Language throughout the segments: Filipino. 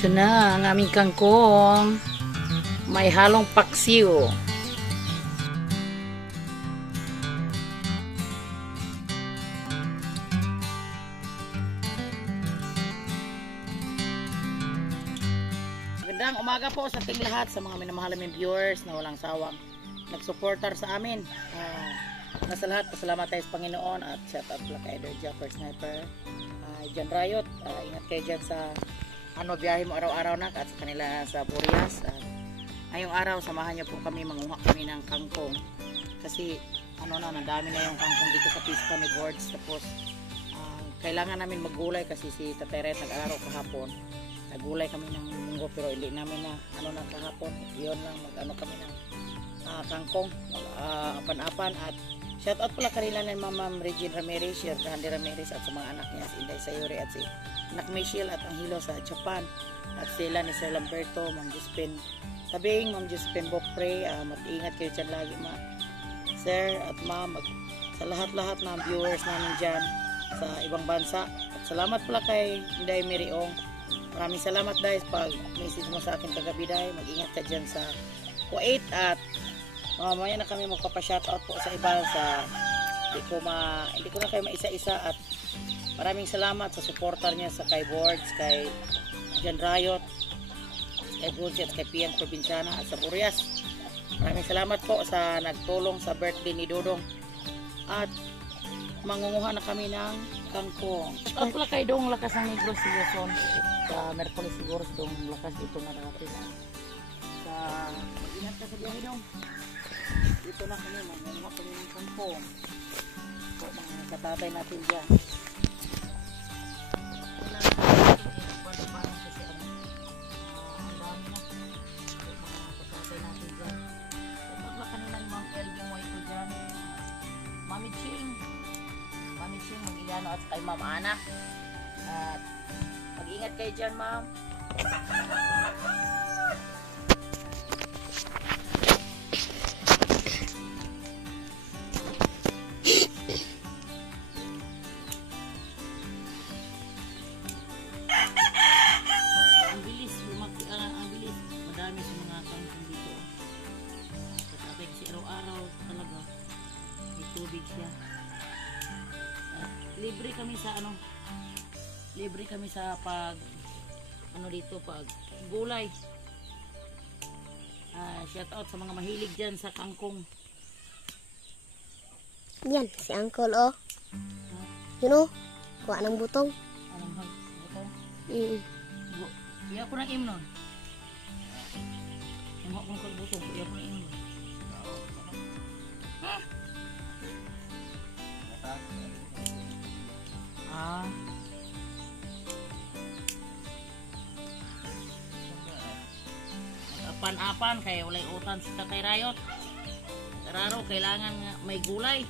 Ito na ang aming kangkong. May halong paksiw. Magandang umaga po sa ating lahat, sa mga minamahal naming viewers na walang sawang nagsuportar sa amin. Nasa lahat, pasalamat tayo sa Panginoon at shout out pala kay Idol Japper Sniper. John Riot, ingat kayo dyan sa biyahe mo araw-araw na at sa kanila sa Burias. Ngayong araw, samahan niyo po kami, manguha kami ng kangkong kasi nadami na yung kangkong dito sa Pispa ni Boards. Tapos kailangan namin maggulay kasi si Tateret nag-araw kahapon. Naggulay kami ng munggo pero hindi namin na kahapon. Yun lang kami ng kangkong, apan-apan. At shout out pala kanila ng Ma'am Regine Ramirez, Sir Candy Ramirez at sa mga anak niya, si Inday Sayuri at si anak Michelle at ang Hilo sa Japan, at sila ni Sir Lamberto, Ma'am Josephine Tabing, Ma'am Josephine Bopre. Mag-ingat kayo dyan lagi, Sir at Ma'am, sa lahat-lahat ng viewers namin dyan sa ibang bansa. At salamat pala kay Inday Miriong. Maraming salamat dahil pag-message mo sa akin kagabi dahil. Mag-ingat ka dyan sa Kuwait at mamaya na kami magpapa-shoutout po sa iba sa hindi ko na kayo maisa-isa. At maraming salamat sa supporter niya sa kay Boards, kay John Riot, kay Boards at kay Pian Provinciana at sa Burias. Maraming salamat po sa nagtulong sa birthday ni Dodong. At mangunguha na kami ng kangkong. At pala kay Dong lakas ng Negros si Yason. Sa Merkulis siguro Dong lakas dito na natin. Sa mag-ingat ka sa biyahe Dong. Dito na kami, mangunguha kami ng kangkong. So, mga katatay natin dyan. Mami Ching, mag-iyano at kay Ma'am Ana. At mag-ingat kayo dyan, Ma'am. Ang bilis. Madami sa mga kangkong dito. Katapay kasi araw-araw talaga. May tubig siya. Libre kami sa pag gulay. Shout out sa mga mahilig dyan sa kangkong. Yan, si Uncle kuha ng butong. Anong butong? Iya ko ng imnon. Yung ko ng butong, iya ko ng imnon. Apan-apan kaya walay utan sa Tatay Riot. Kararo kailangan may gulay.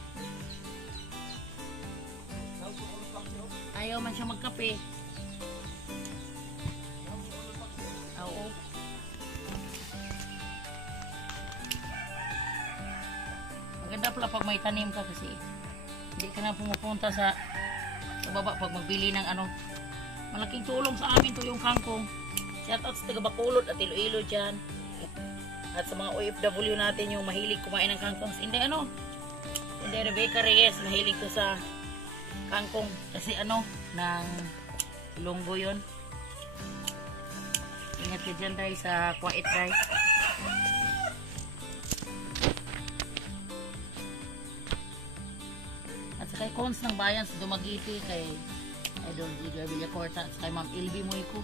Ayaw man siya magkape. Oo. Maganda pala pag may tanim ka kasi hindi ka na pumupunta sa baba pag magbili ng malaking tulong sa amin to yung kangkong. Shout out sa taga Bacolod at Iloilo dyan. At sa mga OFW natin yung mahilig kumain ng kangkong. Hindi Rebecca Reyes, mahilig to sa kangkong kasi ng Ilonggo yun. Ingat ka dyan tayo sa Kuwait guys. At sa kay Cons ng Bayan sa Dumaguete, kay Idol Jigger Villacorta at kay Ma'am Elby Moyko.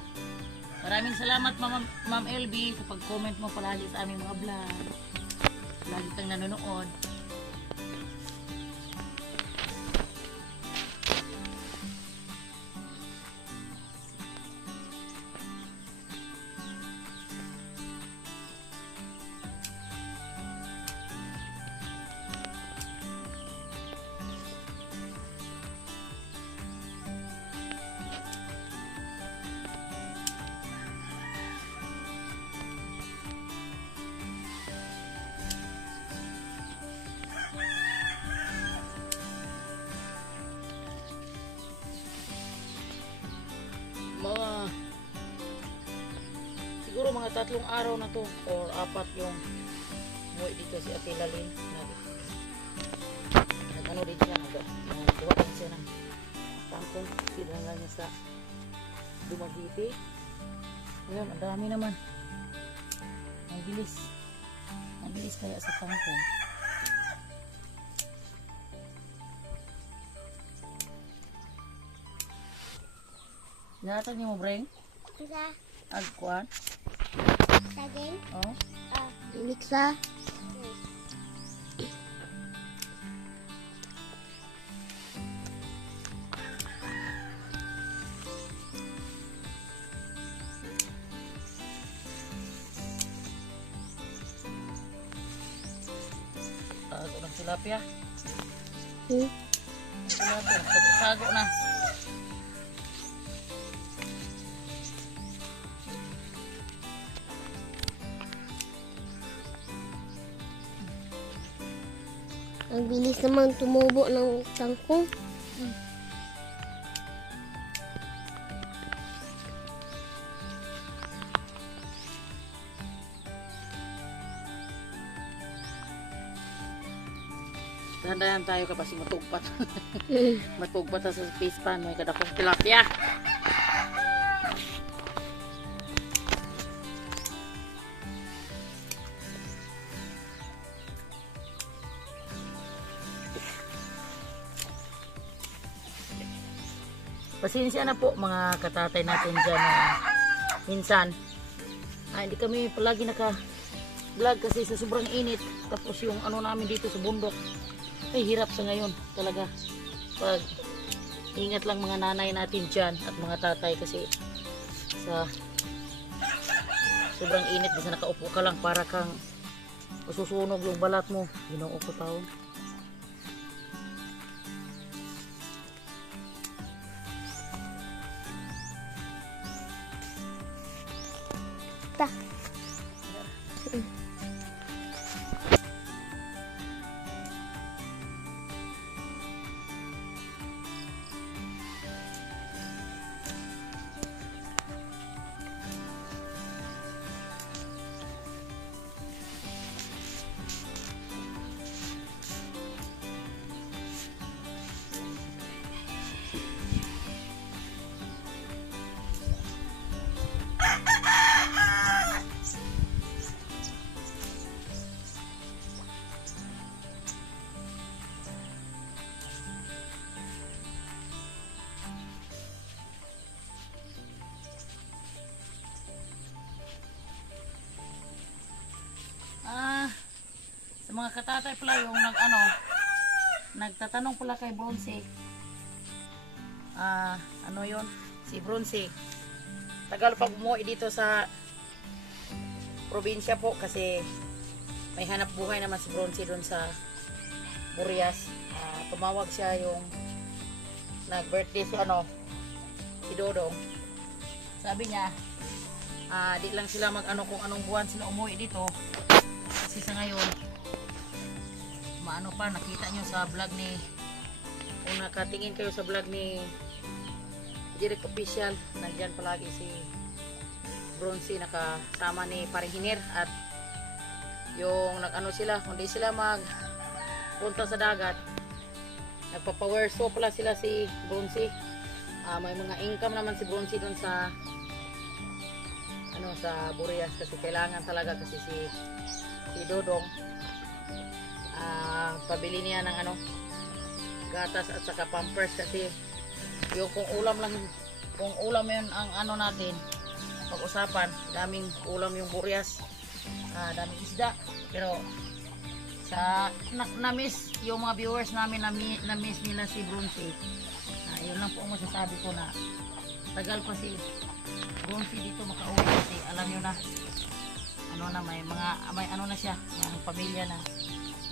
Maraming salamat Ma'am Elby sa pag-comment mo palagi sa aming mga vlog. Lagi kang nanonood. tatlong araw na to or 4 yung umuwi dito si Ate Lalin. Nag-ano din siya, nagkuha din siya ng tangkong. Sinala niya sa Dumaguete. Ngayon, ang dami naman. Ang bilis. Ang bilis kaya sa tangkong. Natan niyo mo, Breng? Isa. Agkuhan? Saging. Oh. Liksa. Tago ng tilapia. Tilapia. Tago na. Ang bilis naman tumubo ng tangkong. Dahan-dahan tayo kapag matugpat. Matugpat sa space pan. May kadakong tilapia. Pasensya na po mga katatay natin dyan. Minsan, hindi kami palagi naka-vlog kasi sa sobrang init. Tapos yung ano namin dito sa bundok, ay hirap sa ngayon talaga. Pag ingat lang mga nanay natin dyan at mga tatay kasi sa sobrang init kasi nakaupo ka lang para kang masusunog yung balat mo. Ginoo ko taon. Ta. Sa mga katatay pala yung nagtatanong pala kay Bronze. Ano yun? Si Bronze. Tagal pag umuwi dito sa probinsya po kasi may hanap buhay naman si Bronze doon sa Burias. Tumawag siya yung nag-birthday si Dodong. Sabi niya, di lang sila kung anong buwan sila umuwi dito. Kasi sa ngayon, nakita nyo sa vlog ni, kung nakatingin kayo sa vlog ni Direk Official, nandyan palagi si Bronze nakasama ni Paring Hiner at yung sila, kung di sila punta sa dagat, nagpapower so pala sila si Bronze. May mga income naman si Bronze dun sa sa Burias kasi kailangan talaga kasi si Dodong pabili niya ng gatas at saka pampers kasi yung kung ulam yun ang natin pag-usapan, daming ulam yung Burias, daming isda, pero sa na-miss yung mga viewers namin, na-miss nila si Bronze. Yun lang po ang masasabi ko na tagal pa si Bronze dito makauwi kasi alam nyo na may na siya, may pamilya na.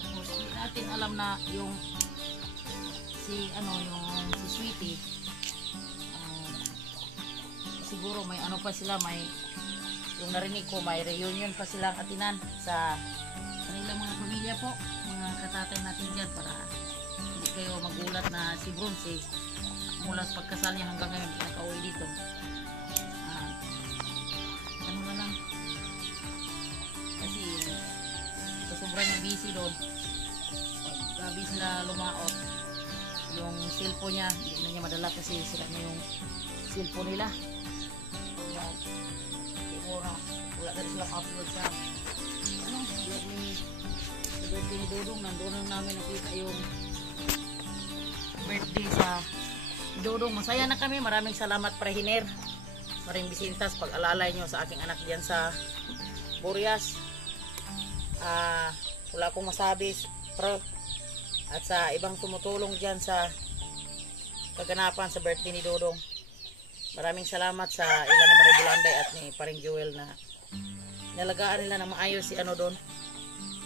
Tapos hindi natin alam na yung si Sweetie, siguro may pa sila, yung narinig ko may reunion pa silang atinan sa kanilang mga pamilya po, mga katatay natin dyan, para hindi kayo magulat na si Bronze mula sa pagkasal niya hanggang ngayon nakauwi dito. busy doon. Pag busy na lumaot, yung cellphone niya, hindi na niya madala kasi sila na yung cellphone nila. Kaya, siguro, wala na sila upload sa birthday ni Dodong. Nandun na namin nakita yung birthday sa Dodong. Masaya na kami. Maraming salamat Prahiner. Maraming bisintas pag-alalay nyo sa aking anak diyan sa Burias. Wala akong masabi pro. At sa ibang tumutulong diyan sa kaganapan sa birthday ni Dodong. Maraming salamat sa ilan ni Marie Bulanday at ni Paring Joel na nalagaan nila na maayos si ano doon.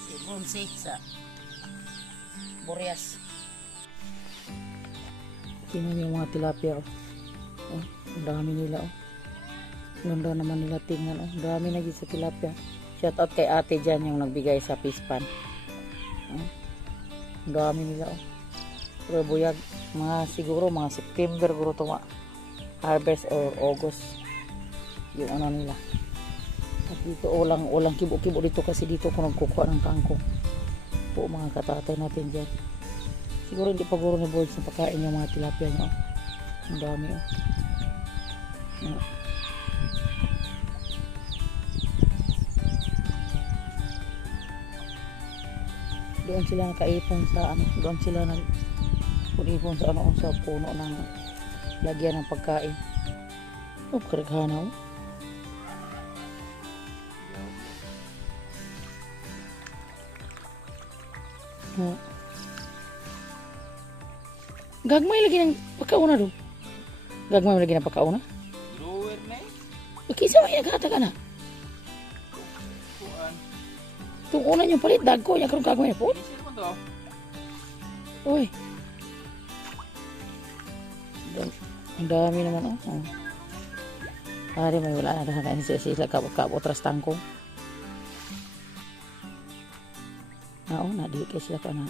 Si Bronze sa Burias. Tingnan yung mga tilapia. Oh, ang dami nila. Oh. Ganda naman nila tingnan. Oh. Dami na sa tilapia. Shout out kay ate dyan yung nagbigay sa fish pan. Oh. Ang dami nila. Oh. Pero buyag. Siguro mga September guro ito harvest or August. Yung ano nila. At dito ulang kibo-kibo dito kasi dito ko nagkukuha ng kangkong. Po mga katatay natin dyan. Siguro hindi pa guro ni Boards na pagkain yung mga tilapia nyo. Ang dami oh. Doon sila nakaipon sa ano, doon sila nag-ipon sa ano, sa puno ng lagyan ng pagkain. Oh, karighana oh. Oh. Gagmay lagi ng pagkauna doon. Gagmay lagi ng pagkauna. Grower na eh. Kisa may naghatag na. Itong una niyong palit, dagko niya karong gagmay na po. Sino mo to? Uy. Ang dami naman oh. Ari may wala na kain sila kabot ras tangkong. Oo, na di kay sila kana.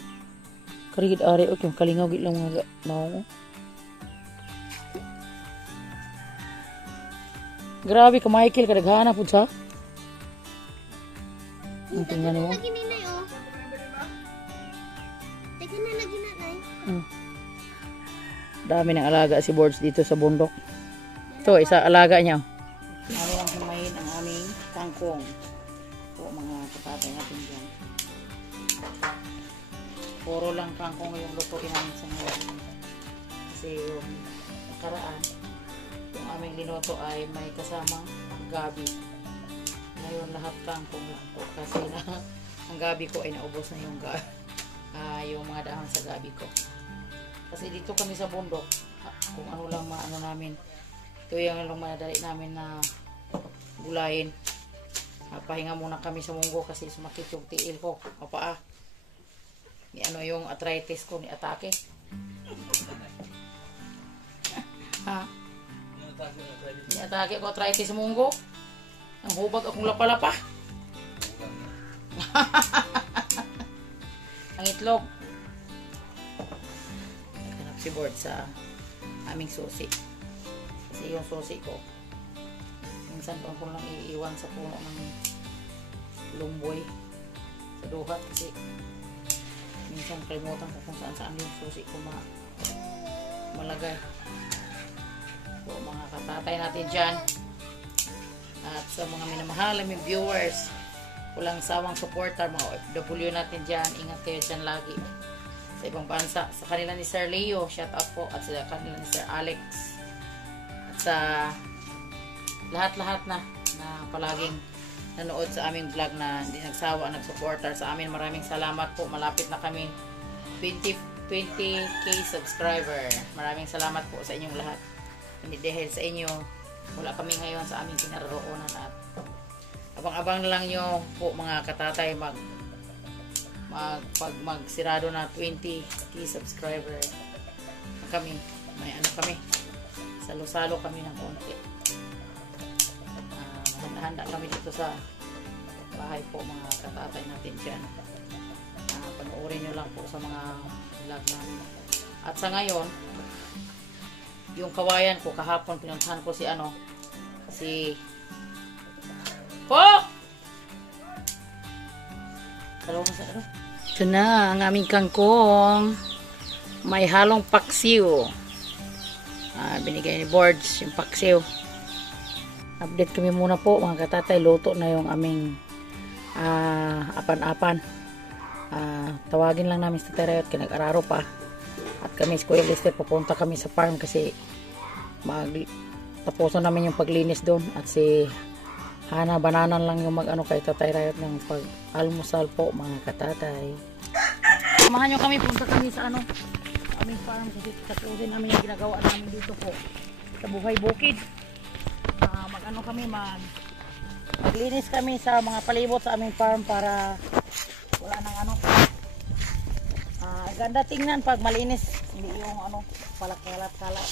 Karigid ari o yung kalingaw gid lang mga naong. Grabe ka Michael kadaghana pud sa. Ang tingnan mo. Lagi na nay oh. Teka na lagi na nay. Dami ng alaga si Boards dito sa bundok. Ito isa alaga niya. Ano lang himayin ang aming kangkong. Po mga kapatay natin diyan. Puro lang kangkong yung lutuin namin sa ngayon. Kasi yung nakaraan, yung aming linuto ay may kasamang gabi. Ngayon lahat kangkong lang po. Kasi na, ang gabi ko ay naubos na yung mga dahon sa gabi ko. Kasi dito kami sa bundok, kung ano lang maano namin, ito yung lang madali namin na gulayin. Pahinga muna kami sa munggo kasi sumakit yung tiil ko. Mapaa. Ni ano yung arthritis ko ni atake. Ha? Ni atake ko arthritis sa munggo. Ang hubag akong lapalapa. Ang itlog. Naghanap si Board sa aming susi. Kasi yung susi ko, minsan doon ko lang iiwan sa puno ng lumboy sa duhat kasi minsan kalimutan ko kung saan yung susi ko malagay. So mga katatay natin dyan at sa mga minamahal aming viewers, walang sawang supporter, mga OFW natin dyan, ingat kayo dyan lagi sa ibang bansa. Sa kanila ni Sir Leo, shout out po, at sa kanila ni Sir Alex at sa lahat-lahat na palaging nanood sa aming vlog na hindi nagsawa, nag-supporter sa amin. Maraming salamat po. Malapit na kami 20k subscriber. Maraming salamat po sa inyong lahat. Hindi dahil sa inyo, wala kami ngayon sa aming kinaroroonan at abang-abang na lang nyo po mga katatay pag magsirado na 20k subscriber kami. May ano kami. Salo-salo kami ng konti. Handa kami dito sa bahay po mga katatay natin dyan. Panoorin nyo lang po sa mga vlog namin. At sa ngayon, yung kawayan ko, kahapon pinuntahan ko si po! Ito na ang aming kangkong. May halong paksiw. Binigay ni Boards yung paksiw. Update kami muna po mga katatay. Luto na yung aming apan-apan. Tawagin lang namin sa Terayot kinag-araro pa. At kami Kuya Lister pupunta kami sa farm kasi tapusan namin yung paglinis doon. At si Hana bananan lang yung mag-ano kay Tatay Rayot ng pag-almusal po mga katatay. Samahan nyo kami, punta kami sa aming farm kasi tapusin namin yung ginagawa namin dito po sa Buhay Bukid. Mag-ano kami, maglinis kami sa mga palibot sa aming farm para wala nang ganda tingnan pag malinis, hindi yung palakalat-kalat.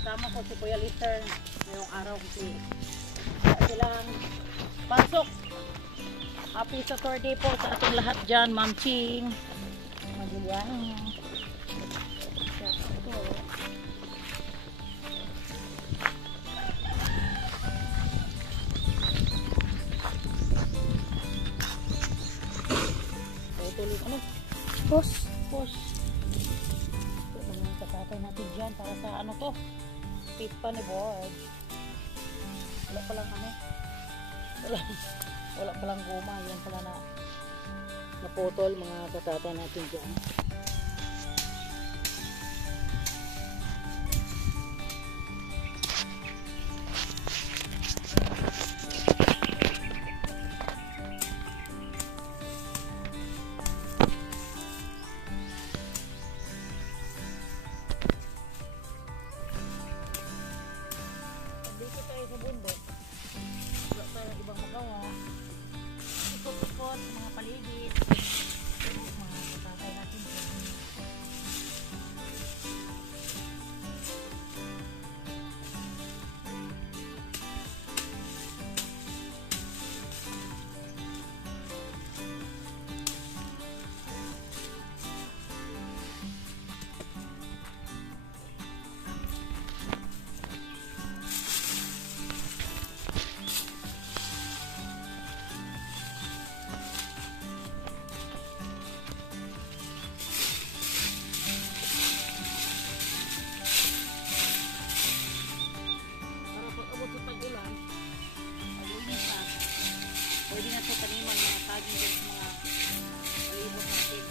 Sama ko si Kuya Lister ngayong araw kasi silang pasok. Happy Saturday po sa ating lahat dyan, Ma'am Ching. Magilian. Pos. Ito mga katatay natin dyan para sa pit pa ni Board. Wala palang wala palang goma. Yan pala na naputol mga katatay natin dyan. Dito tayo sa bundok. Wala tayo ibang magawa. Ikot-ikot sa mga paligid. Mga katatay natin dyan. Pwede na ito taniman mga taging dyan sa mga palibot natin.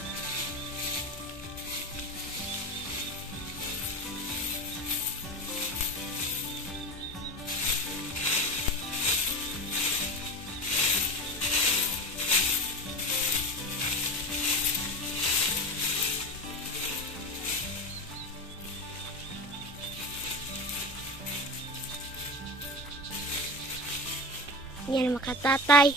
Yan mga katatay.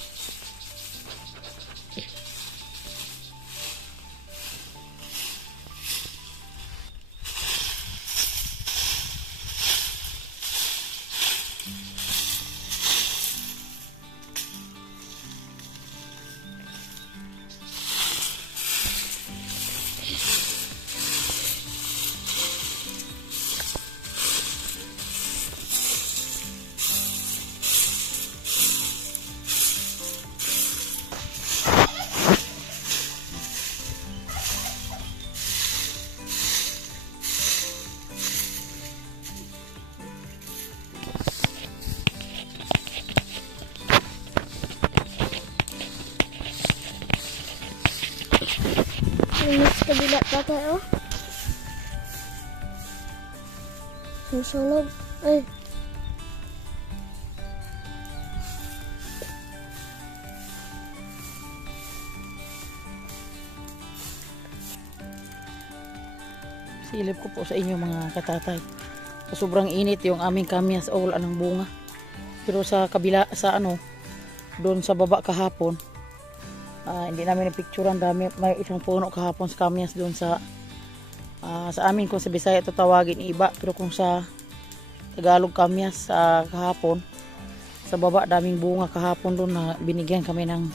Linis kabila tatay oh. Susunog. Ay. Silip ko po sa inyo mga katatay. Sobrang init yung aming kamyas o wala ng bunga. Pero sa kabila sa doon sa baba kahapon. Hindi namin na-picturean, dami, may isang puno kahapon sa kamyas doon sa amin kung sa Bisaya ito tawagin iba, pero kung sa Tagalog kamyas kahapon sa baba daming bunga kahapon doon na binigyan kami ng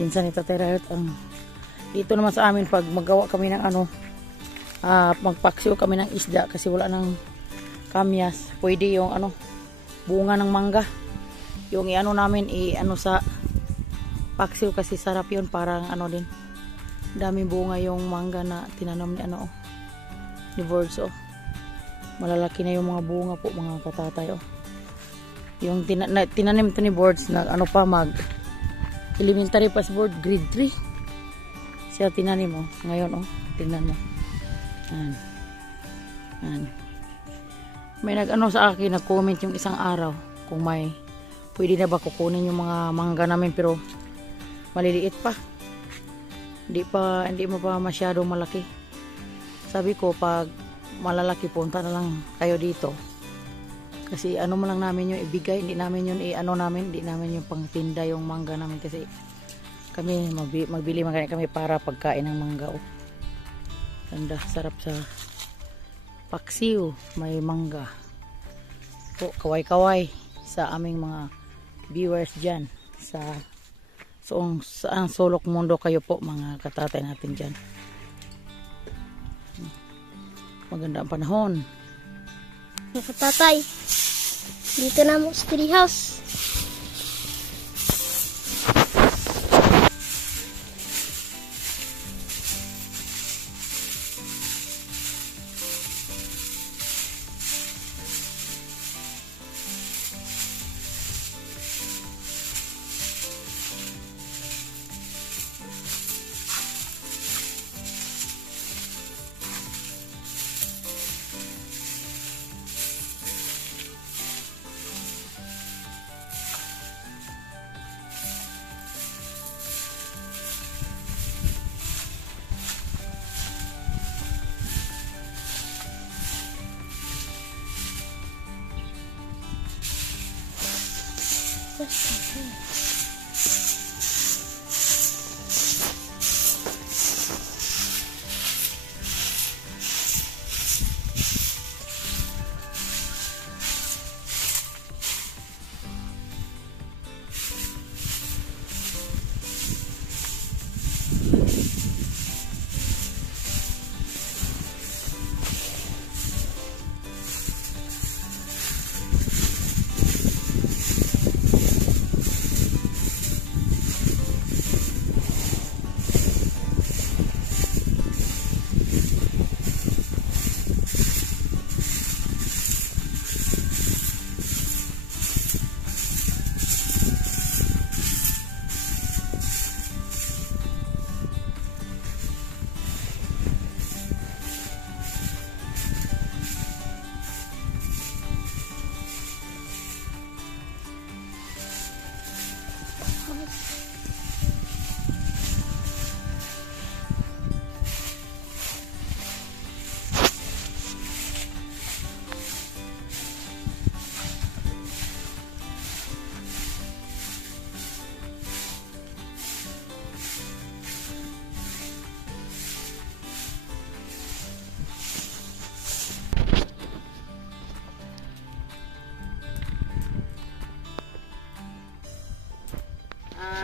pinsan ni Tatay Rayot. Dito naman sa amin pag magawa kami ng magpaksiw kami ng isda kasi wala ng kamyas. Pwede yung ano, bunga ng mangga. Yung iano namin, i-ano sa paksiw kasi sarap yun. Parang ano din. Daming bunga yung mangga na tinanom ni ano, ni Birds. Malalaki na yung mga bunga po mga katatay. Yung tinanim to ni Birds na ano pa mag elementary pa si Bird, grade 3. Siya tinanim ngayon tingnan mo. May nag-ano sa akin, nag-comment yung isang araw kung may pwede na ba kukunin yung mga mangga namin pero maliliit pa. Hindi mo pa masyadong malaki. Sabi ko pag malalaki punta na lang kayo dito. Kasi ano mo lang namin yung ibigay, hindi namin yung pangtinda yung mangga namin kasi kami magbili kami para pagkain ng mangga. Ganda, sarap sa paksiw, may mangga. Po, kaway-kaway sa aming mga viewers dyan sa saang sulok mundo kayo po mga katatay natin dyan. Maganda ang panahon. Mga katatay, dito na mo sa tree house.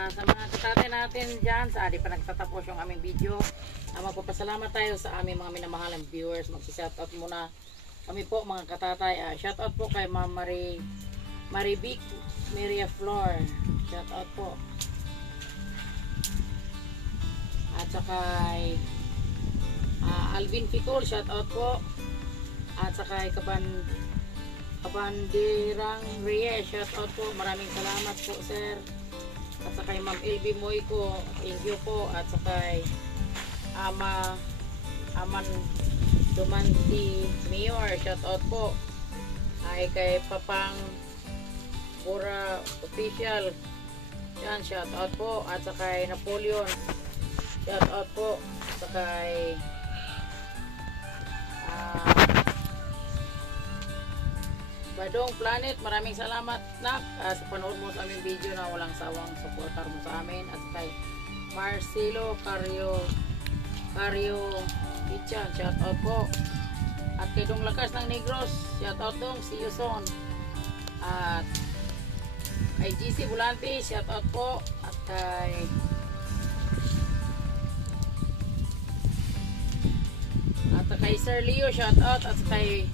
Sa mga katatay natin dyan, di pa nagtatapos yung aming video. Magpapasalamat tayo sa aming mga minamahalang viewers. Magsishoutout muna kami po mga katatay. Shoutout po kay Ma'am Marivic Maria Flor. Shoutout po. At saka kay Alvin Ficol. Shoutout po. At saka kay Kabandirang Reyes. Shoutout po. Maraming salamat po sir. At saka kay Ma'am LB Moyko, thank you po. At saka kay Aman Dumanti Mayor, shout out po. Ay kay Papang Bura Official, yan, shout out po. At saka kay Napoleon, shout out po. At saka kay Badong Planet, maraming salamat na sa panood mo sa aming video na walang sawang supportar mo sa amin. At kay Marcelo Cario Kitchen, shout out po. At kay Dong Lakas ng Negros, shout out dong, see you soon. At kay GC Bulante, shout out po. At At kay Sir Leo, shout out. At kay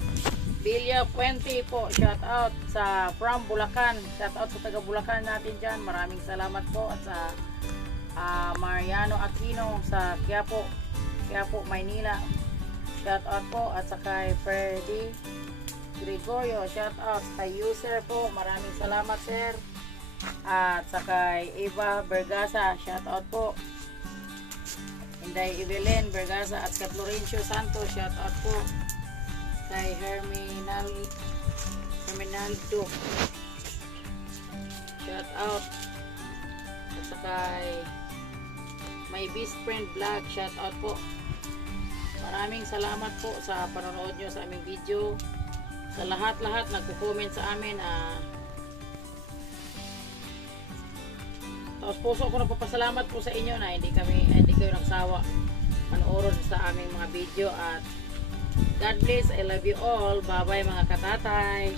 Bilia Puente po, shout out sa from Bulacan. Shout out sa taga Bulacan natin dyan. Maraming salamat po. At sa Mariano Aquino sa Quiapo, Maynila. Shout out po. At sa kay Ferdy Gregorio, shout out. Kay user po, maraming salamat sir. At sa kay Eva Bergasa, shout out po. Inday Evelyn Bergasa at kay Florencio Santos, shout out po. Kay Herminaldo, shout out. At sa kay My Best Friend Vlog, shout out po. Maraming salamat po sa panonood nyo sa aming video. Sa lahat-lahat nagko-comment sa amin. Tapos puso ko nagpapasalamat po sa inyo na hindi kayo nagsawa panoorin sa aming mga video. At God bless, I love you all. Bye bye mga katatay.